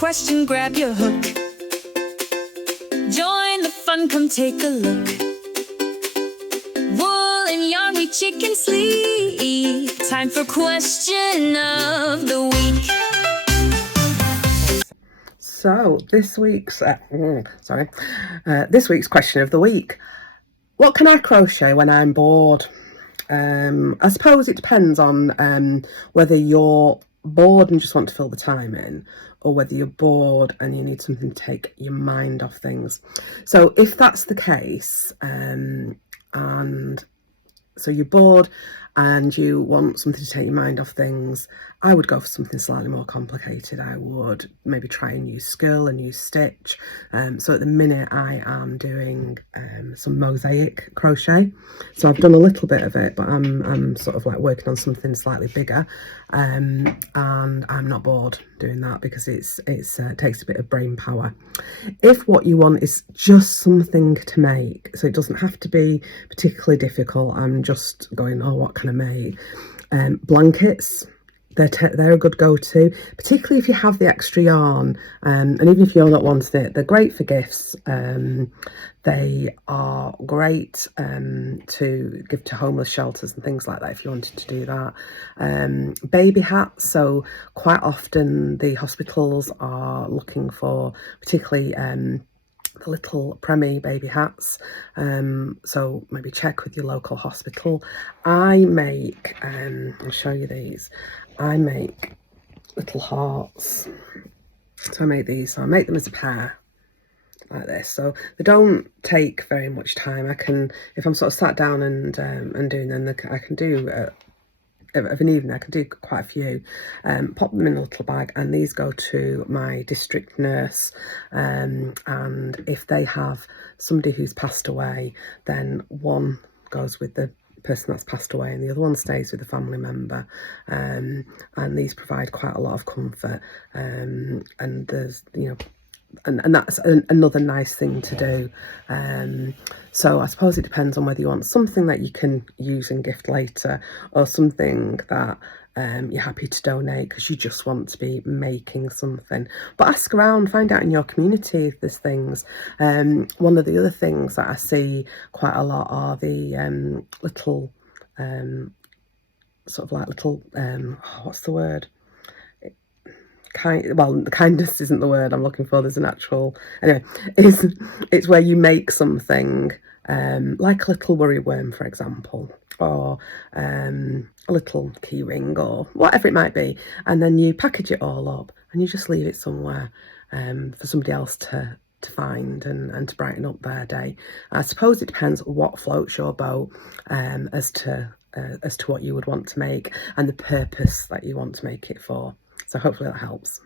question, grab your hook. Join the fun, come take a look. Wool and yarn, we chicken sleep. Time for question of the week. So this week's this week's question of the week: what can I crochet when I'm bored? I suppose it depends on whether you're bored and just want to fill the time in, or whether you're bored and you need something to take your mind off things. So if that's the case, and so you're bored and you want something to take your mind off things, I would go for something slightly more complicated. I would maybe try a new skill, a new stitch. So at the minute I am doing some mosaic crochet. So I've done a little bit of it, but I'm sort of like working on something slightly bigger. And I'm not bored doing that because it takes a bit of brain power. If what you want is just something to make, so it doesn't have to be particularly difficult, I'm just going, oh, what can I make? Blankets, they're a good go-to, particularly if you have the extra yarn, and even if you're not wanting it, they're great for gifts. They are great to give to homeless shelters and things like that if you wanted to do that. Baby hats, so quite often the hospitals are looking for particularly the little preemie baby hats, so maybe check with your local hospital. I make, I'll show you these, I make little hearts. So I make these, so I make them as a pair like this, so they don't take very much time. I can, if I'm sort of sat down and doing them, I can do of an evening, I can do quite a few. Pop them in a little bag, and these go to my district nurse, and if they have somebody who's passed away, then one goes with the person that's passed away and the other one stays with the family member, and these provide quite a lot of comfort, and there's, you know, and that's another nice thing to do. So I suppose it depends on whether you want something that you can use and gift later, or something that you're happy to donate because you just want to be making something. But ask around, find out in your community if there's things. One of the other things that I see quite a lot are the little sort of like little what's the word? Kindness isn't the word I'm looking for. There's an actual, anyway, it's where you make something like a little worry worm, for example, or a little key ring, or whatever it might be, and then you package it all up and you just leave it somewhere for somebody else to find and to brighten up their day. I suppose it depends what floats your boat as to what you would want to make and the purpose that you want to make it for. So hopefully that helps.